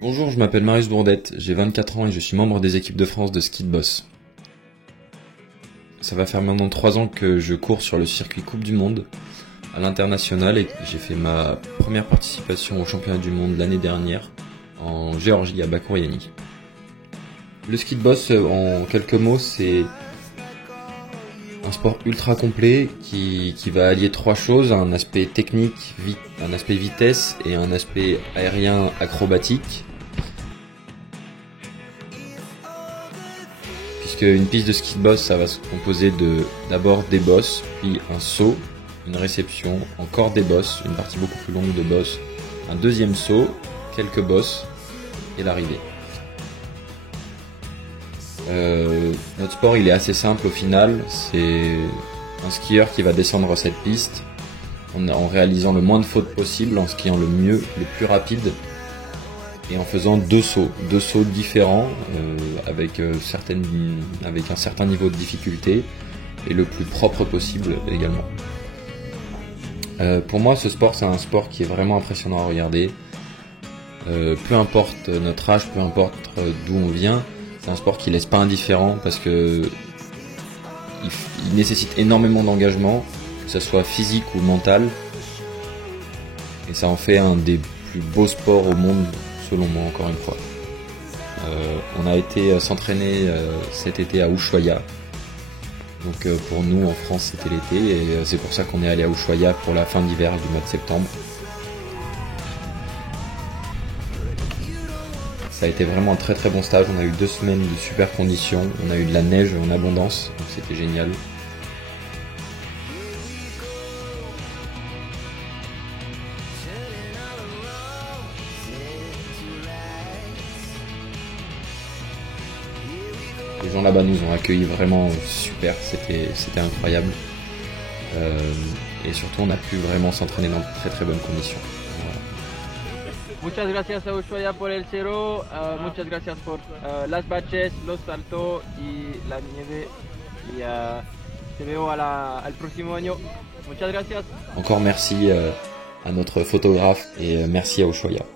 Bonjour, je m'appelle Marius Bourdette, j'ai 24 ans et je suis membre des équipes de France de ski de boss. Ça va faire maintenant 3 ans que je cours sur le circuit Coupe du Monde à l'international et j'ai fait ma première participation au championnat du monde l'année dernière en Géorgie à Bakouriani. Le ski de boss, en quelques mots, c'est un sport ultra complet qui va allier 3 choses, un aspect technique, un aspect vitesse et un aspect aérien acrobatique. Puisque une piste de ski de boss, ça va se composer d'abord des bosses, puis un saut, une réception, encore des bosses, une partie beaucoup plus longue de bosses, un deuxième saut, quelques bosses et l'arrivée. Notre sport il est assez simple au final, c'est un skieur qui va descendre cette piste en réalisant le moins de fautes possible, en skiant le mieux, le plus rapide et en faisant deux sauts différents avec un certain niveau de difficulté et le plus propre possible également. Pour moi ce sport c'est un sport qui est vraiment impressionnant à regarder, peu importe notre âge, peu importe d'où on vient. C'est un sport qui laisse pas indifférent parce que il nécessite énormément d'engagement, que ce soit physique ou mental. Et ça en fait un des plus beaux sports au monde, selon moi, encore une fois. On a été s'entraîner cet été à Ushuaia. Donc pour nous, en France, c'était l'été. Et c'est pour ça qu'on est allé à Ushuaia pour la fin d'hiver du mois de septembre. Ça a été vraiment un très très bon stage, on a eu 2 semaines de super conditions, on a eu de la neige en abondance, donc c'était génial. Les gens là-bas nous ont accueillis vraiment super, c'était incroyable. Et surtout on a pu vraiment s'entraîner dans de très très bonnes conditions. Voilà. Muchas gracias a Ushuaia por el cero, muchas gracias por las baches, los saltos y la nieve. Y te veo al próximo año. Muchas gracias. Encore merci à notre photographe et merci à Ushuaia.